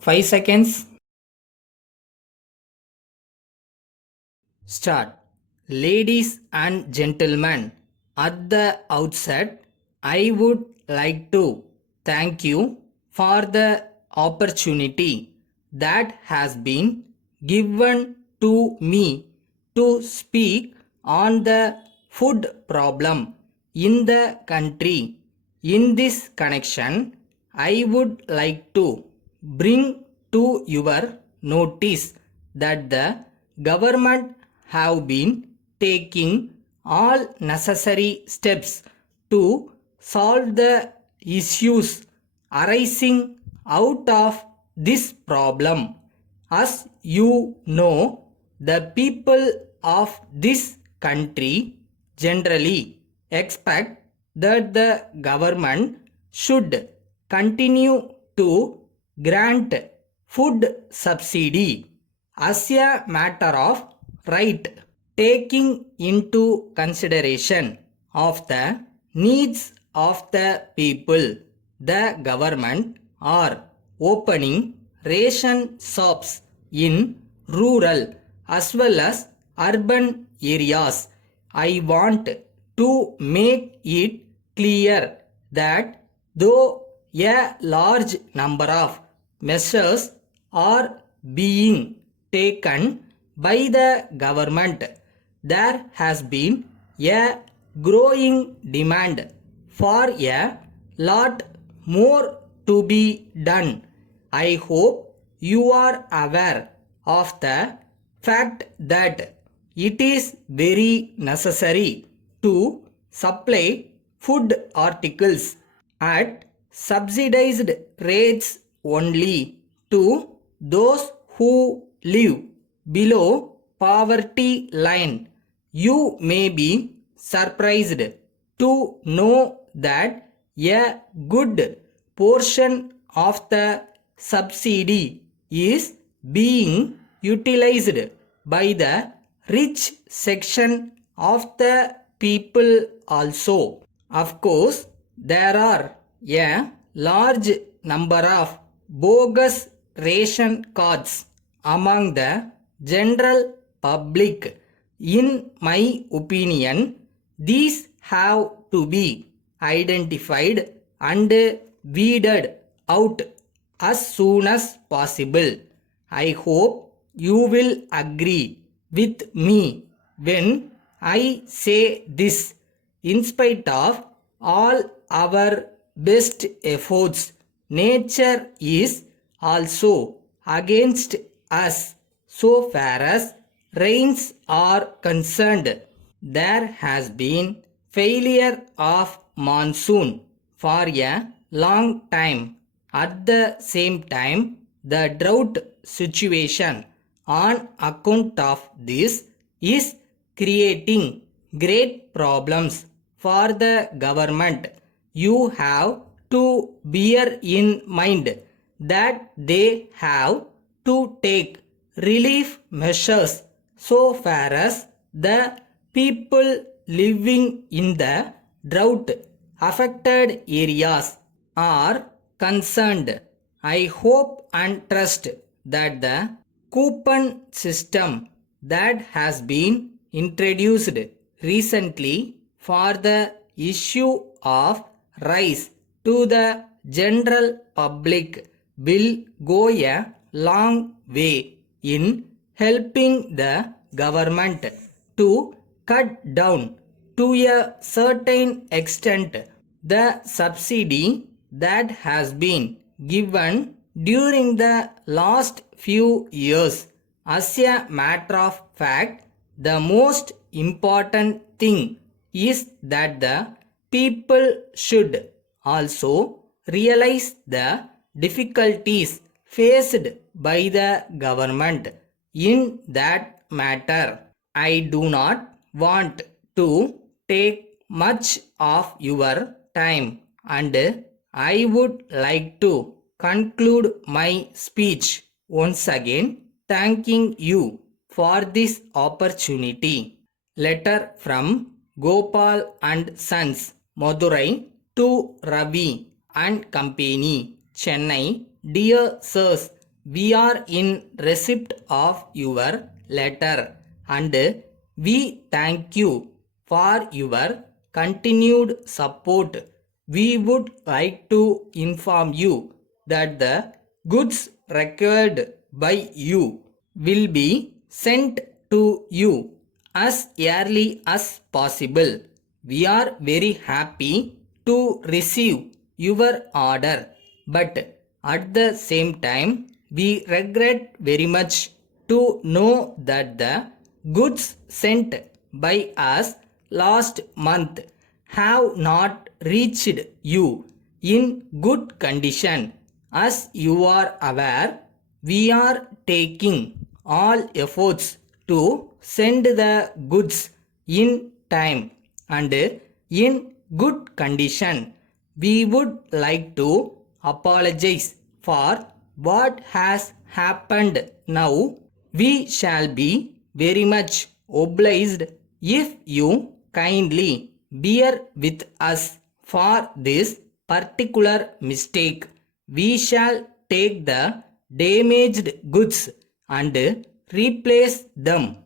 5 seconds. Start. Ladies and gentlemen, at the outset, I would like to thank you for the opportunity that has been given to me to speak on the food problem in the country. In this connection, I would like to bring to your notice that the government have been taking all necessary steps to solve the issues arising out of this problem. As you know, the people of this country generally expect that the government should continue to grant food subsidy as a matter of right, taking into consideration of the needs of the people. The government are opening ration shops in rural as well as urban areas. I want to make it clear that though a large number of measures are being taken by the government, there has been a growing demand for a lot more to be done. I hope you are aware of the fact that it is very necessary to supply food articles at subsidized rates only to those who live below poverty line. You may be surprised to know that a good portion of the subsidy is being utilized by the rich section of the people also. Of course, there are a large number of bogus ration cards among the general public. In my opinion, these have to be identified and weeded out as soon as possible. I hope you will agree with me when I say this. In spite of all our best efforts, nature is also against us so far as rains are concerned. There has been failure of monsoon for a long time. At the same time, the drought situation on account of this is creating great problems for the government. You have to bear in mind that they have to take relief measures so far as the people living in the drought affected areas are concerned. I hope and trust that the coupon system that has been introduced recently for the issue of rice to the general public will go a long way in helping the government to cut down to a certain extent the subsidy that has been given during the last few years. As a matter of fact, the most important thing is that the people should also realize the difficulties faced by the government in that matter. I do not want to take much of your time and I would like to conclude my speech once again thanking you for this opportunity. Letter from Gopal and Sons, Madurai to Ravi and Company, Chennai. Dear Sirs, we are in receipt of your letter and we thank you for your continued support. We would like to inform you that the goods required by you will be sent to you as early as possible. We are very happy to receive your order, but at the same time, we regret very much to know that the goods sent by us last month have not reached you in good condition. As you are aware, we are taking all efforts to send the goods in time and in good condition. We would like to apologize for what has happened now. We shall be very much obliged if you kindly bear with us for this particular mistake. We shall take the damaged goods and replace them.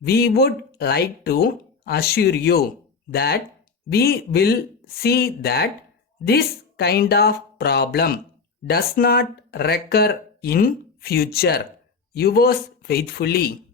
We would like to assure you that we will see that this kind of problem does not recur in future. Yours faithfully,